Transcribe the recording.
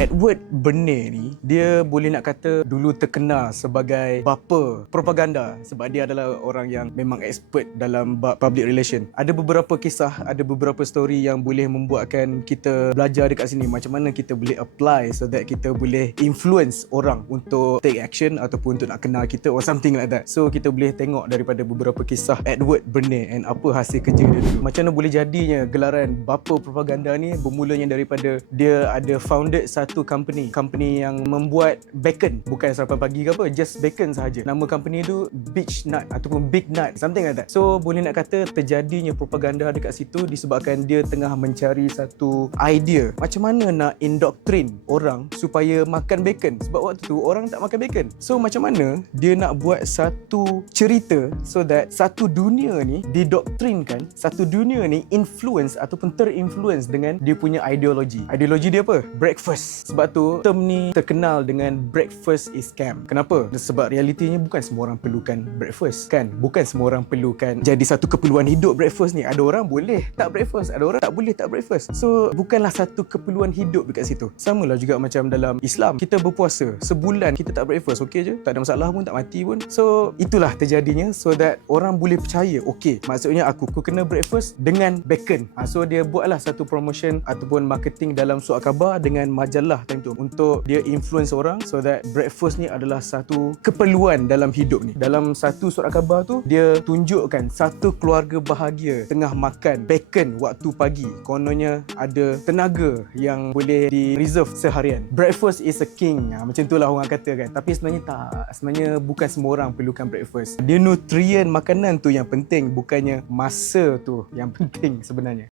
Edward Bernays ni, dia boleh nak kata dulu terkenal sebagai bapa propaganda sebab dia adalah orang yang memang expert dalam bab public relation. Ada beberapa kisah, ada beberapa story yang boleh membuatkan kita belajar dekat sini macam mana kita boleh apply so that kita boleh influence orang untuk take action ataupun untuk nak kenal kita or something like that. So kita boleh tengok daripada beberapa kisah Edward Bernays and apa hasil kerja dia dulu. Macam mana boleh jadinya gelaran bapa propaganda ni, bermulanya daripada dia ada founded satu company yang membuat bacon, bukan sarapan pagi ke apa, just bacon sahaja. Nama company tu Beach Nut ataupun Big Nut, something like that. So boleh nak kata terjadinya propaganda dekat situ disebabkan dia tengah mencari satu idea macam mana nak indoktrin orang supaya makan bacon, sebab waktu tu orang tak makan bacon. So macam mana dia nak buat satu cerita so that satu dunia ni didoktrinkan, satu dunia ni influence ataupun terinfluence dengan dia punya ideologi. Ideologi dia apa? Breakfast. Sebab tu term ni terkenal dengan breakfast is scam. Kenapa? Sebab realitinya bukan semua orang perlukan breakfast, kan? Bukan semua orang perlukan jadi satu keperluan hidup breakfast ni. Ada orang boleh tak breakfast, ada orang tak boleh tak breakfast. So bukanlah satu keperluan hidup dekat situ. Samalah juga macam dalam Islam, kita berpuasa sebulan kita tak breakfast, okey je, tak ada masalah pun, tak mati pun. So itulah terjadinya so that orang boleh percaya, okey, maksudnya aku kena breakfast dengan bacon. So dia buatlah satu promotion ataupun marketing dalam surat khabar dengan majalah time tu untuk dia influence orang so that breakfast ni adalah satu keperluan dalam hidup ni. Dalam satu surat khabar tu dia tunjukkan satu keluarga bahagia tengah makan bacon waktu pagi. Kononnya ada tenaga yang boleh di reserve seharian. Breakfast is a king. Macam itulah orang kata kan. Tapi sebenarnya tak. Sebenarnya bukan semua orang perlukan breakfast. Dia nutrien makanan tu yang penting, bukannya masa tu yang penting sebenarnya.